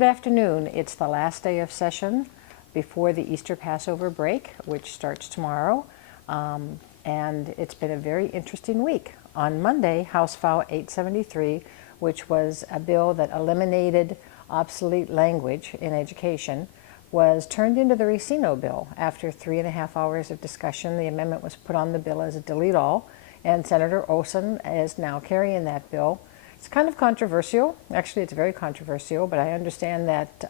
Good afternoon. It's the last day of session before the Easter Passover break, which starts tomorrow. And it's been a very interesting week. On Monday, House File 873, which was a bill that eliminated obsolete language in education, was turned into the Racino bill. After 3.5 hours of discussion, the amendment was put on the bill as a delete all, and Senator Olson is now carrying that bill. It's kind of controversial. Actually, it's very controversial, but I understand that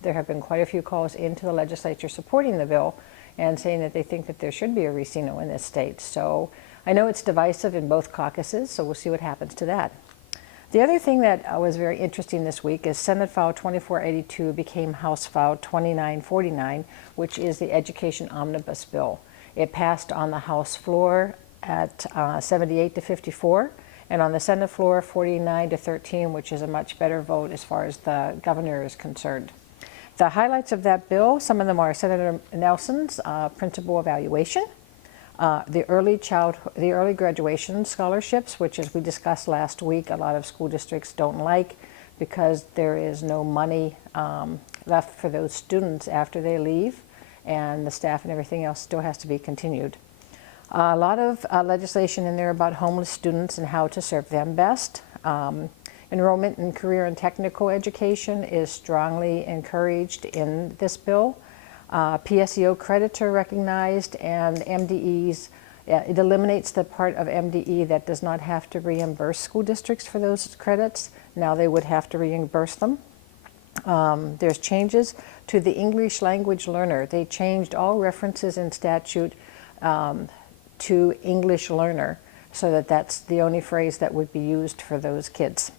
there have been quite a few calls into the legislature supporting the bill and saying that they think that there should be a Racino in this state. So I know it's divisive in both caucuses, so we'll see what happens to that. The other thing that was very interesting this week is Senate File 2482 became House File 2949, which is the Education Omnibus Bill. It passed on the House floor at 78 to 54, and on the Senate floor 49 to 13, which is a much better vote as far as the governor is concerned. The highlights of that bill, some of them are Senator Nelson's principal evaluation, the early graduation scholarships, which, as we discussed last week, a lot of school districts don't like because there is no money left for those students after they leave, and the staff and everything else still has to be continued. A lot of legislation in there about homeless students and how to serve them best. Enrollment in career and technical education is strongly encouraged in this bill. PSEO credits are recognized, and MDEs, it eliminates the part of MDE that does not have to reimburse school districts for those credits. Now they would have to reimburse them. There's changes to the English language learner. They changed all references in statute to English learner, so that that's the only phrase that would be used for those kids.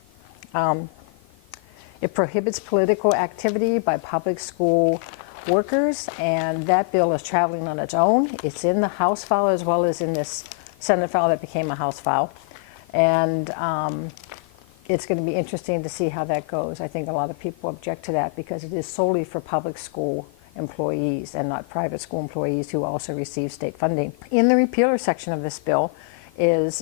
It prohibits political activity by public school workers, and that bill is traveling on its own. It's in the House file as well as in this Senate file that became a House file. And it's going to be interesting to see how that goes. I think a lot of people object to that because it is solely for public school employees and not private school employees who also receive state funding. In the repealer section of this bill is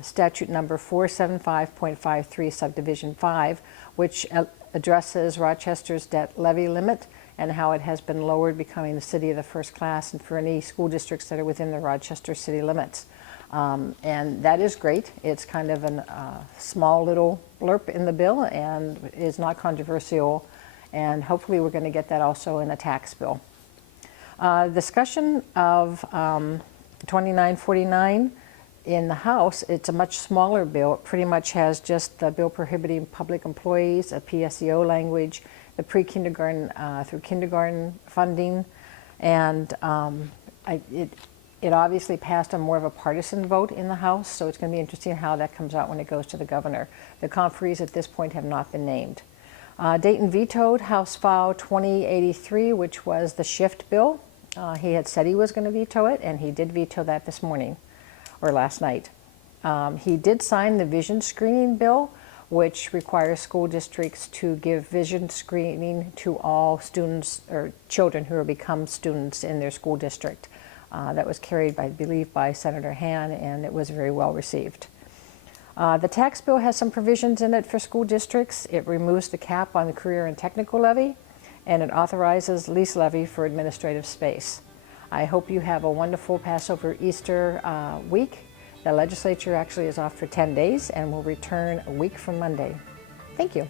statute number 475.53 subdivision 5, which addresses Rochester's debt levy limit and how it has been lowered, becoming the city of the first class and for any school districts that are within the Rochester city limits. And that is great. It's kind of a small little blurb in the bill and is not controversial, and hopefully we're going to get that also in a tax bill. Discussion of 2949 in the House, it's a much smaller bill. It pretty much has just the bill prohibiting public employees, a PSEO language, the pre-kindergarten through kindergarten funding, and it obviously passed on more of a partisan vote in the House, so it's going to be interesting how that comes out when it goes to the governor. The conferees at this point have not been named. Dayton vetoed House File 2083, which was the shift bill. He had said he was going to veto it, and he did veto that this morning, or last night. He did sign the vision screening bill, which requires school districts to give vision screening to all students or children who have become students in their school district. That was carried, I believe, by Senator Han, and it was very well received. The tax bill has some provisions in it for school districts. It removes the cap on the career and technical levy, and it authorizes lease levy for administrative space. I hope you have a wonderful Passover Easter week. The legislature actually is off for 10 days and will return a week from Monday. Thank you.